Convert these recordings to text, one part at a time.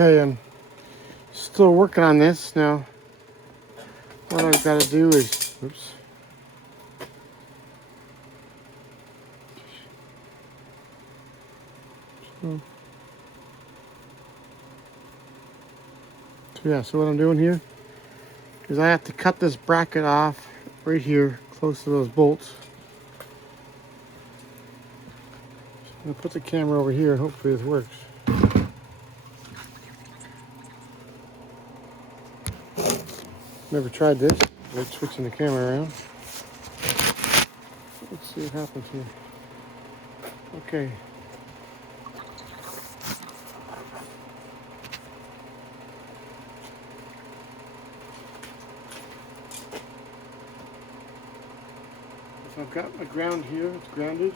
Okay, I'm still working on this now. What I've got to do is, oops. So yeah, so what I'm doing here is I have to cut this bracket off right here, close to those bolts. So I'm gonna put the camera over here and hopefully this works. Never tried this. Like switching the camera around. Let's see what happens here. Okay. So I've got my ground here. It's grounded.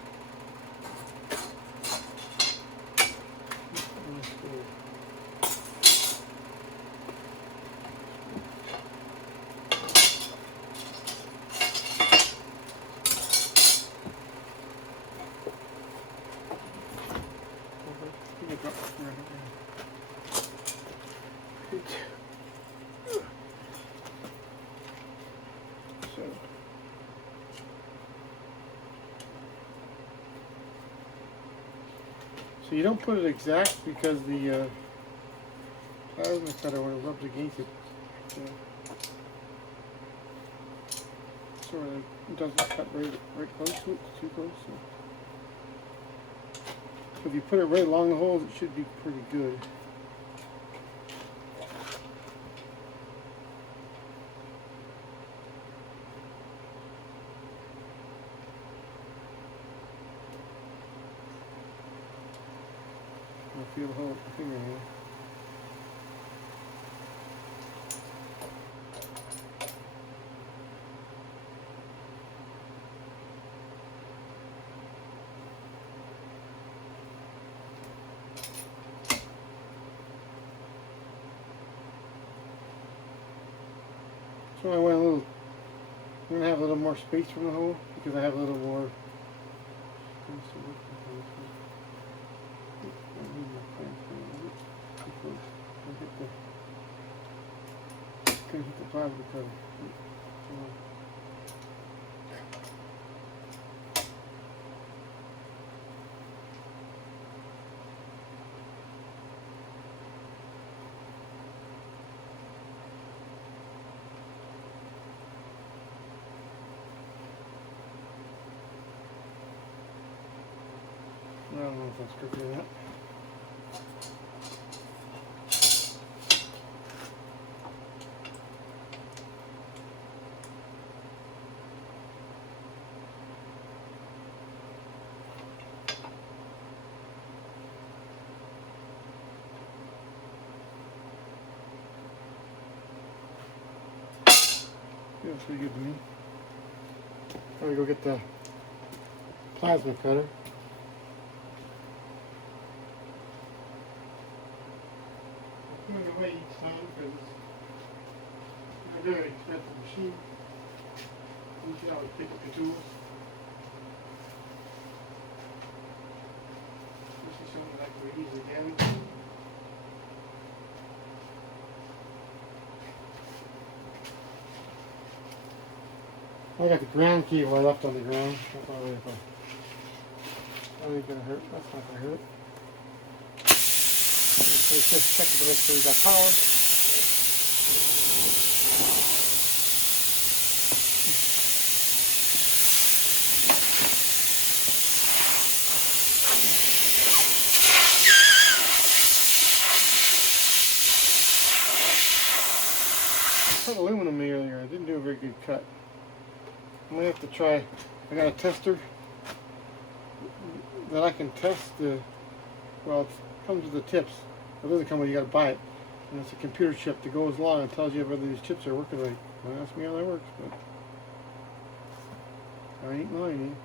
So you don't put it exact because the plasma cutter, when it rubs against it, sort of doesn't cut right close to it. It's too close. So if you put it right along the holes, it should be pretty good. I feel the whole finger here. So I went a little. I'm gonna have a little more space from the hole because I have a little more. Hit the plasma cutter. I don't know if that's crooked or not. Feels pretty good to me. I'm gonna go get the plasma cutter. I'm going away each time because it's a very expensive machine. You should always pick up your tools. Especially something that can be easily damaged. I got the ground cable I left on the ground. That's not really gonna hurt. That's not gonna hurt. So just check it to make sure we got power. I cut aluminum earlier. I didn't do a very good cut. I'm gonna have to try. I got a tester that I can test the. Well, it comes with the tips. It doesn't come with. You got to buy it, and it's a computer chip that goes along and tells you whether these chips are working right. Don't ask me how that works, but I ain't lying.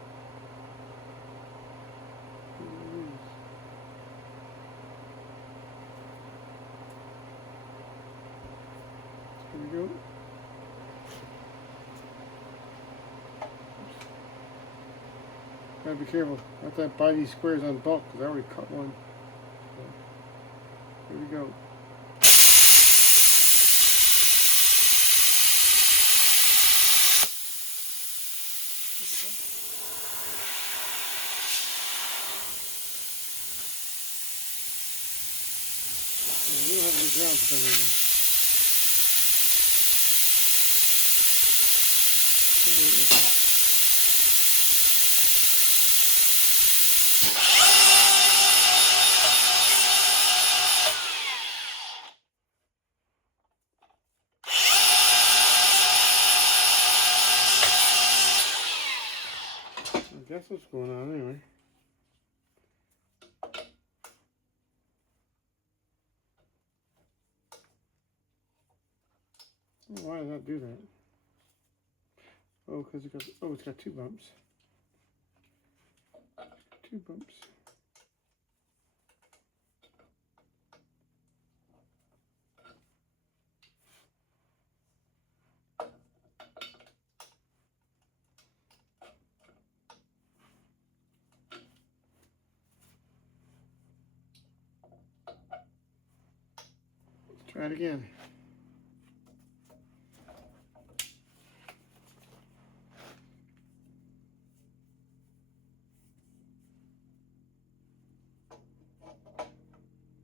Here we go. Gotta be careful. I have to buy these squares on bulk because I already cut one. So, here we go. You don't have to get ground for some reason. I guess what's going on anyway. Why does that do that? Oh, because it's got two bumps. Two bumps. Let's try it again.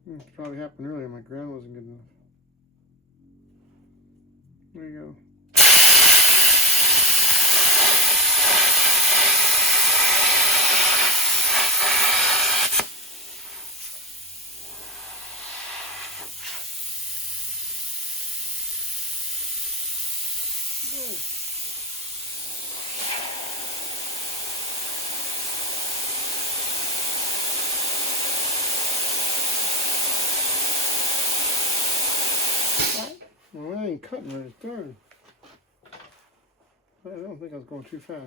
It probably happened earlier. My ground wasn't good enough. There you go. Whoa. Well, I ain't cutting right, darn. I don't think I was going too fast.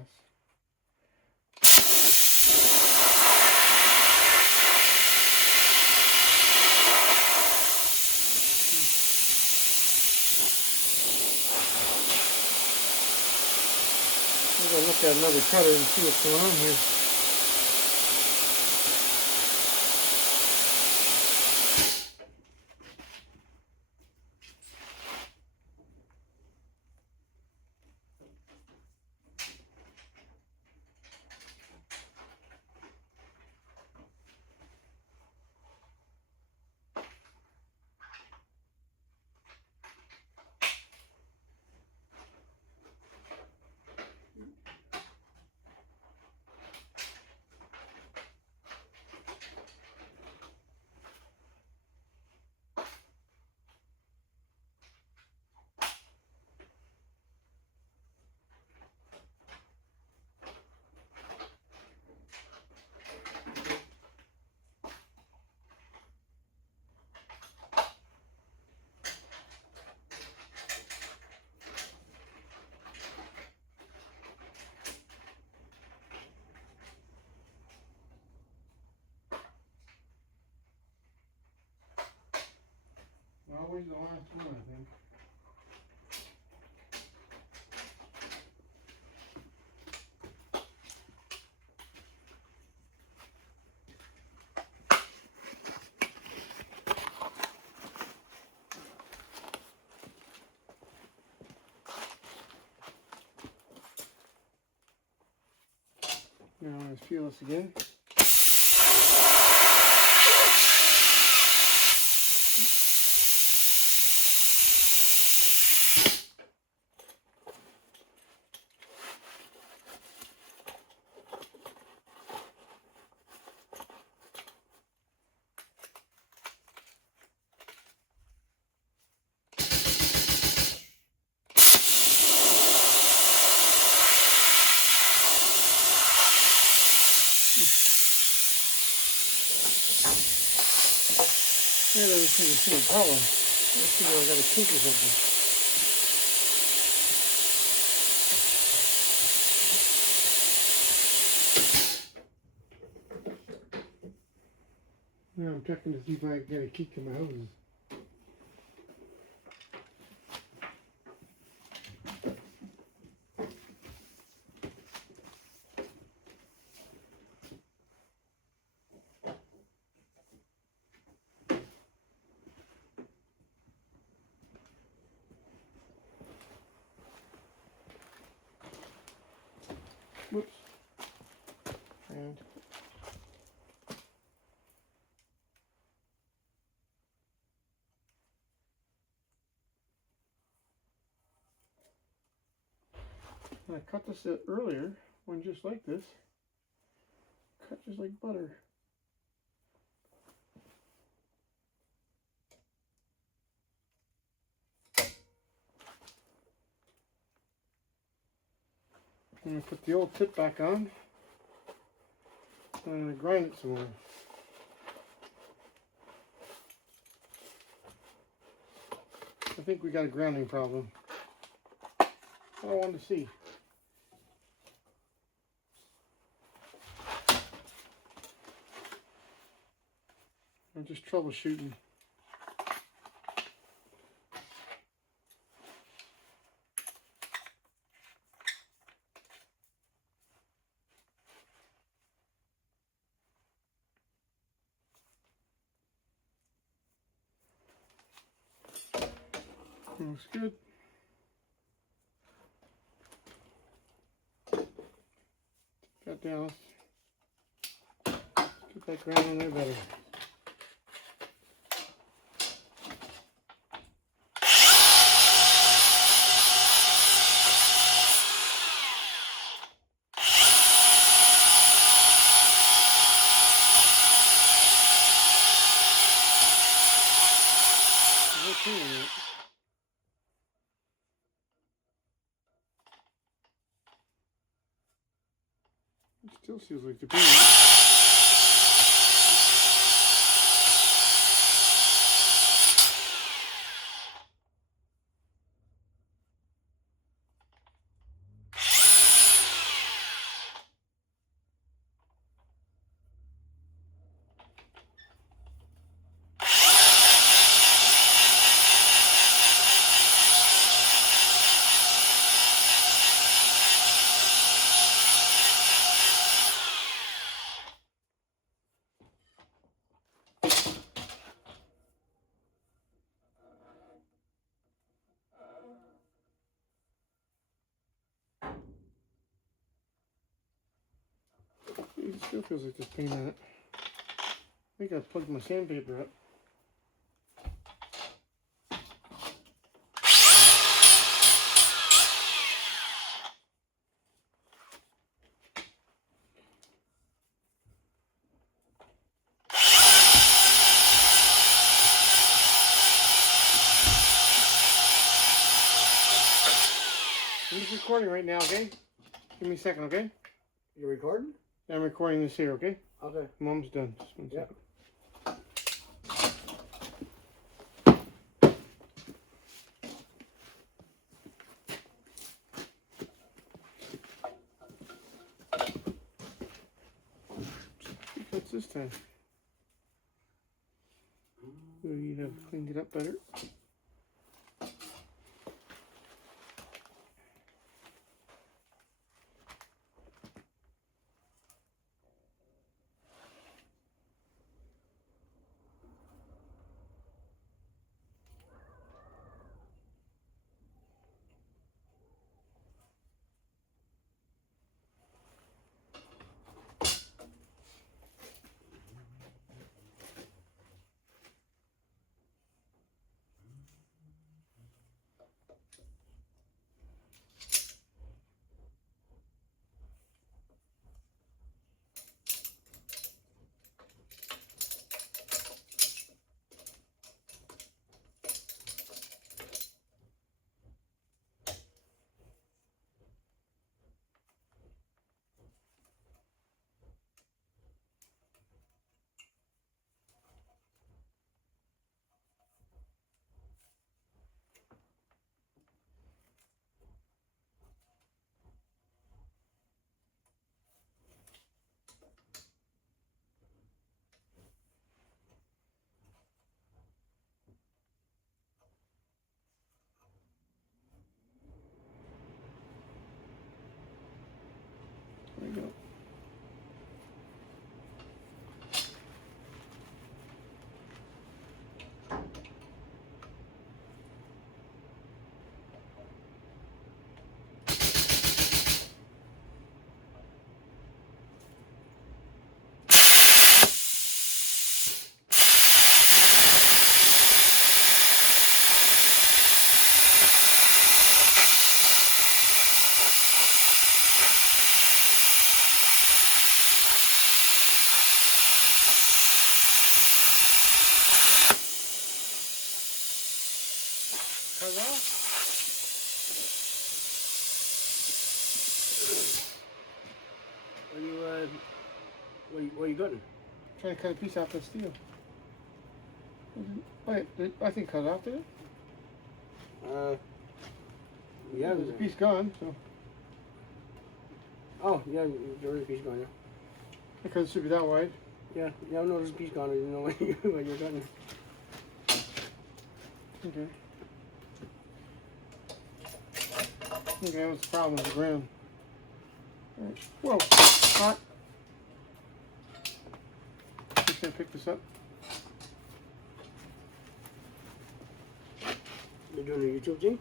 I'm going to look at another cutter and see what's going on here. Always the last one, I think. Now let's feel this again. Yeah, that was the same problem. Let's see if I got a kink or something. Now I'm checking to see if I can get a kink in my hoses. Whoops. mind. And I cut this earlier, one just like this. Cut just like butter. I'm going to put the old tip back on. And I'm going to grind it some more. I think we got a grounding problem. I wanted to see. I'm just troubleshooting. Looks good. Got down. Get that ground in there better. It still feels like the peanut. It still feels like there's paint on it. I think I plugged my sandpaper up. I'm just recording right now, okay? Give me a second, okay? You're recording? Yeah, I'm recording this here, okay? Okay. Mom's done. Just one second. What's this time? So you have cleaned it up better. cut it off. What are you cutting? Trying to cut a piece off the steel. Wait, I think cut it off, did it? Yeah. There's a piece gone, so. Oh, yeah, there is a piece gone, yeah. Because it should be that wide. Yeah, no, there's a piece gone. I didn't know what you're cutting. Okay. Okay, what's the problem with the ground? Right. Whoa, hot. Just gonna pick this up. You're doing a YouTube thing?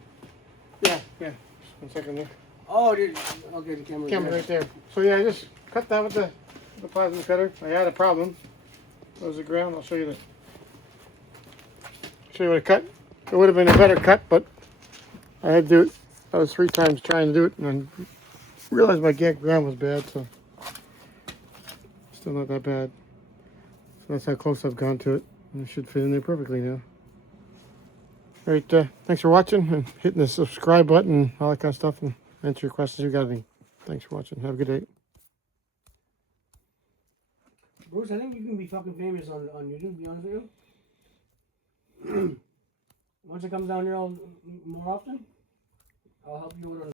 Yeah. Just 1 second there. Oh, okay, the camera. Camera right there. So yeah, I just cut that with the plasma cutter. I had a problem. That was the ground. I'll show you what I cut. It would have been a better cut, but I had to do it. I was 3 times trying to do it, and I realized my ground was bad, so still not that bad. So that's how close I've gone to it, and it should fit in there perfectly now. All right, thanks for watching and hitting the subscribe button and all that kind of stuff, and answer your questions if you got any. Thanks for watching. Have a good day. Bruce, I think you can be fucking famous on YouTube, to be honest with you. Once it comes down here more often, I'll help you with